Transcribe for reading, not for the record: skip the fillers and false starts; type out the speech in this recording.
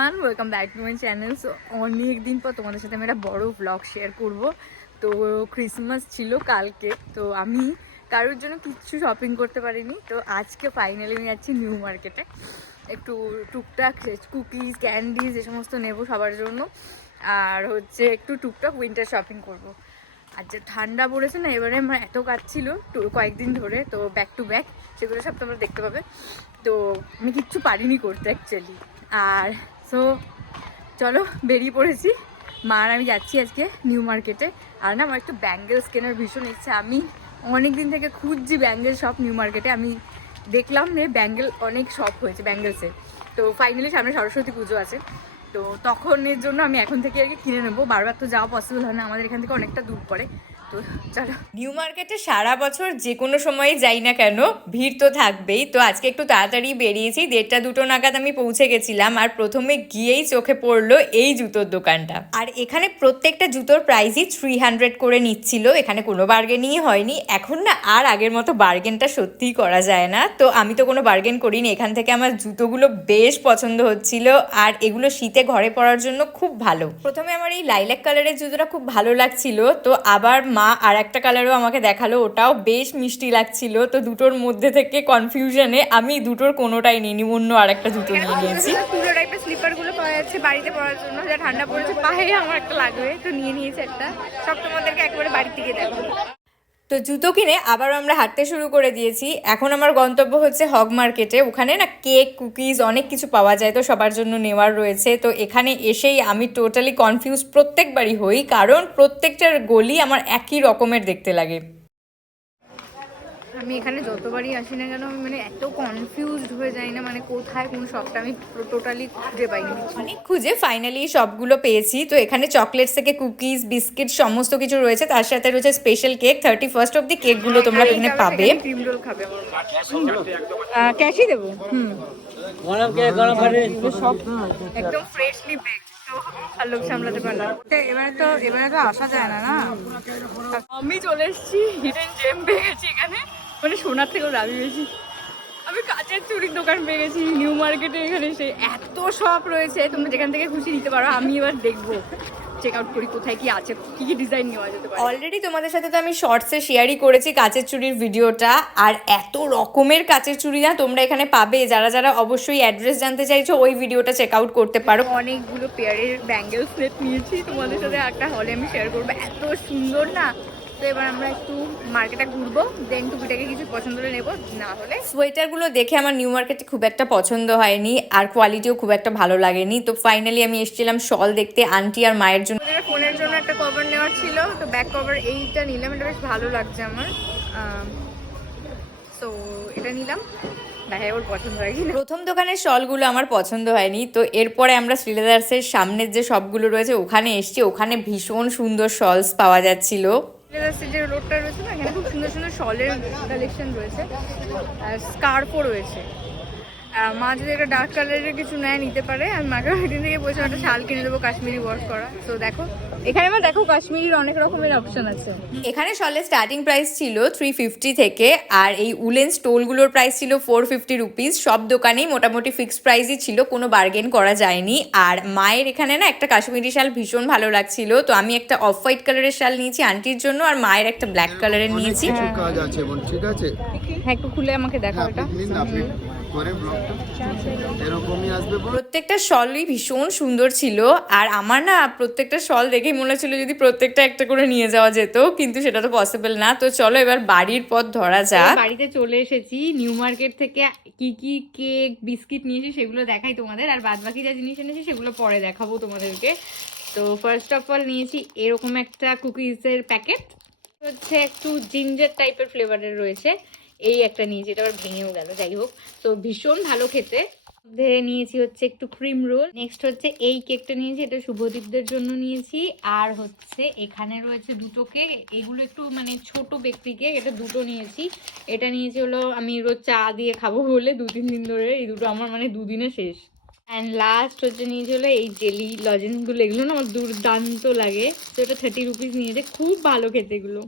Everyone, welcome back to my channel. So অনেক দিন পর তোমাদের সাথে আমি একটা বড় ব্লগ শেয়ার করব। তো ক্রিসমাস ছিল কালকে, তো আমি কারোর জন্য কিছু শপিং করতে পারিনি। তো আজকে ফাইনালি আমি যাচ্ছি নিউ মার্কেটে, একটু টুকটাক কুকিজ ক্যান্ডিজ এ সমস্ত নেবো সবার জন্য, আর হচ্ছে একটু টুকটাক উইন্টার শপিং করব। আর যে ঠান্ডা পড়েছে না এবারে, আমার এত কাজ ছিল কয়েকদিন ধরে, তো ব্যাক টু ব্যাক সেগুলো সব তোমরা দেখতে পাবে। তো আমি কিচ্ছু পারিনি করতে অ্যাকচুয়ালি। আর সো চলো বেরিয়ে পড়েছি, মা আর আমি যাচ্ছি আজকে নিউ মার্কেটে। আর না, আমার একটু ব্যাঙ্গেলস কেনার ভীষণ ইচ্ছা। আমি অনেক দিন থেকে খুঁজছি ব্যাঙ্গেল শপ নিউ মার্কেটে। আমি দেখলাম যে ব্যাঙ্গেল অনেক শপ হয়েছে ব্যাঙ্গেলসের। তো ফাইনালি সামনে সরস্বতী পুজো আছে, তো তখনের জন্য আমি এখন থেকে আর কি কিনে নেবো। বারবার তো যাওয়া পসিবল হয় না, আমাদের এখান থেকে অনেকটা দূর পড়ে। তো চলো, নিউ মার্কেটে সারা বছর যে কোনো সময় যাই না কেন, ভিড় তো থাকবেই। তো আজকে একটু তাড়াতাড়ি বেরিয়েছি, 1:30-2 নাগাদ আমি পৌঁছে গেছিলাম। আর প্রথমে গিয়েই চোখে পড়লো এই জুতোর দোকানটা। আর এখানে প্রত্যেকটা জুতোর প্রাইসই 300 করে নিচ্ছিল, এখানে কোনো বার্গেনই হয়নি। এখন না আর আগের মতো বার্গেনটা সত্যিই করা যায় না। তো আমি তো কোনো বার্গেন করিনি, এখান থেকে আমার জুতোগুলো বেশ পছন্দ হচ্ছিল। আর এগুলো শীতে ঘরে পরার জন্য খুব ভালো। প্রথমে আমার এই লাইলাক কালারের জুতোটা খুব ভালো লাগছিল, তো আবার মা আর একটা কালারও আমাকে দেখালো, ওটাও বেশ মিষ্টি লাগছিল। তো দুটোর মধ্যে থেকে কনফিউশনে আমি দুটোর কোনোটাই নিইনি, অন্য আর একটা জুতো নিয়ে নিয়েছি। পুরো টাইপের স্লিপারগুলো পাওয়া যাচ্ছে বাড়িতে পরার জন্য, যা ঠান্ডা পড়েছে পায়ে আমার একটা লাগবে, তো নিয়ে নিয়েছে একটা। সব তোমাদেরকে একবারে বাড়ি থেকে দেখো। তো জুতো কিনে আবার আমরা হাঁটতে শুরু করে দিয়েছি। এখন আমার গন্তব্য হচ্ছে হগ মার্কেটে। ওখানে না কেক কুকিজ অনেক কিছু পাওয়া যায়, তো সবার জন্য নেওয়ার রয়েছে। তো এখানে এসেই আমি টোটালি কনফিউজ প্রত্যেকবারই হই, কারণ প্রত্যেকটার গলি আমার একই রকমের দেখতে লাগে। আমি এখানে যতবারই আসি না কেন, আমি এত কনফিউজড হয়ে যাই না, কোথায় কোন শপটা আমি টোটালি খুঁজে পাইনি। অনেক খুঁজে ফাইনালি সবগুলো পেয়েছি। তো এখানে চকলেটস থেকে কুকিজ বিস্কিট সমস্ত কিছু রয়েছে, তার সাথে রয়েছে স্পেশাল কেক। 31st অব্দি কেকগুলো তোমরা এখানে পাবে। ক্রিম রোল খাবে আমার, ক্যাশই দেবো। সব একদম ফ্রেশলি বেক, আর লোক সামলাতে পারলাম। এবারে তো আসা যায় না না। আমি চলে এসেছি হিডেন জেম পেয়ে গেছি এখানে, সোনার থেকেও দাবি বেশি। আমি কাচের চুড়ির দোকান পেয়ে গেছি নিউ মার্কেটে। এখানে এসে এত শপ রয়েছে, তোমরা যেখান থেকে খুশি নিতে পারো। আমি এবার দেখবো, চেক আউট করি কোথায় কি আছে, কি কি ডিজাইন নেওয়া যেতে পারে। অলরেডি তোমাদের সাথে তো আমি শর্টসে শেয়ারই করেছি কাচের চুড়ির ভিডিওটা। আর এত রকমের কাচের চুড়ি না তোমরা এখানে পাবে। যারা যারা অবশ্যই অ্যাড্রেস জানতে চাইছো, ওই ভিডিওটা চেক আউট করতে পারো। অনেকগুলো পেয়ারের ব্যাঙ্গেল সেট নিয়েছি, তোমাদের সাথে একটা হলে আমি শেয়ার করবো, এত সুন্দর না। তো এবার আমরা একটু মার্কেটে ঘুরবো, দেন টুপিটাকে কিছু পছন্দ হলে নেবো, না হলে। সোয়েটারগুলো দেখে আমার নিউ মার্কেটে খুব একটা পছন্দ হয়নি, আর কোয়ালিটিও খুব একটা ভালো লাগেনি। তো ফাইনালি আমি এসেছিলাম শল দেখতে আন্টি আর মায়ের জন্য। ফোনের জন্য একটা কভার নেওয়ার ছিল, তো ব্যাক কভার এইটা নিলাম, এটা বেশ ভালো লাগছে আমার। সো এটা নিলাম, দেখাই ওর পছন্দ হয় কিনা। প্রথম দোকানের শলগুলো আমার পছন্দ হয়নি, তো এরপরে আমরা শ্রীলেদার্সের সামনের যে শপগুলো রয়েছে ওখানে এসেছি। ওখানে ভীষণ সুন্দর শলস পাওয়া যাচ্ছিল। যে রোডটা রয়েছে না, এখানে খুব সুন্দর সুন্দর শলের কালেকশন রয়েছে, আর স্কার্ফও রয়েছে। মা যদি একটা ডার্ক কালারের কিছু নেয় নিতে পারে। আর মাকে ওইদিন থেকে বলছে একটা শাল কিনে দেবো কাশ্মীরি ওয়াশ করা। তো দেখো এখানে দেখো কাশ্মীরির অনেক রকমের অপশন আছে। এখানে শলের স্টার্টিং প্রাইস ছিল 350 থেকে, আর এই উলেন স্টোলগুলোর প্রাইস ছিল 450 রুপিস। সব দোকানেই মোটামুটি ফিক্সড প্রাইসই ছিল, কোনো বার্গেন করা যায়নি। আর মায়ের এখানে না একটা কাশ্মীরি শাল ভীষণ ভালো লাগছিল, তো আমি একটা অফ হোয়াইট কালারের শাল নিয়েছি আন্টির জন্য, আর মায়ের একটা ব্ল্যাক কালারের নিয়েছি। কাজ আছে বোন, ঠিক আছে? হ্যাঁ, একটু খুলে আমাকে দেখাও এটা। প্রত্যেকটা শলই ভীষণ সুন্দর ছিল, আর আমার না প্রত্যেকটা শল দেখেই মনে হচ্ছিল যদি প্রত্যেকটা একটা করে নিয়ে যাওয়া যেত, কিন্তু সেটা তো পসিবল না। তো চলো এবার বাড়ির পথ ধরা যাক। বাড়িতে চলে এসেছি, নিউ মার্কেট থেকে কি কি কেক বিস্কিট নিয়েছি সেগুলো দেখাই তোমাদের, আর বাদ বাকি যা জিনিস এনেছি সেগুলো পরে দেখাবো তোমাদেরকে। তো ফার্স্ট অফ অল নিয়েছি এরকম একটা কুকিজের প্যাকেট, হচ্ছে একটু জিঞ্জার টাইপের ফ্লেভারের রয়েছে। এই একটা নিয়েছি, এটা আবার ভেঙেও গেল, যাই হোক। তো ভীষণ ভালো খেতে। নিয়েছি হচ্ছে একটু ক্রিম রোল। নেক্সট হচ্ছে এই কেকটা নিয়েছি, এটা শুভদীপদের জন্য নিয়েছি। আর হচ্ছে এখানে রয়েছে দুটো কেক, এগুলো একটু ছোট বেকরি কেক, এটা দুটো নিয়েছি। এটা নিয়েছি হলো আমি রোজ চা দিয়ে খাবো বলে 2-3 দিন ধরে, এই দুটো আমার 2 দিনে শেষ। অ্যান্ড লাস্ট হচ্ছে নিয়েছি হলো এই জেলি লজেন্সগুলো, এগুলো না আমার দুর্দান্ত লাগে। তো এটা 30 রুপিস নিয়েছে, খুব ভালো খেতে এগুলো।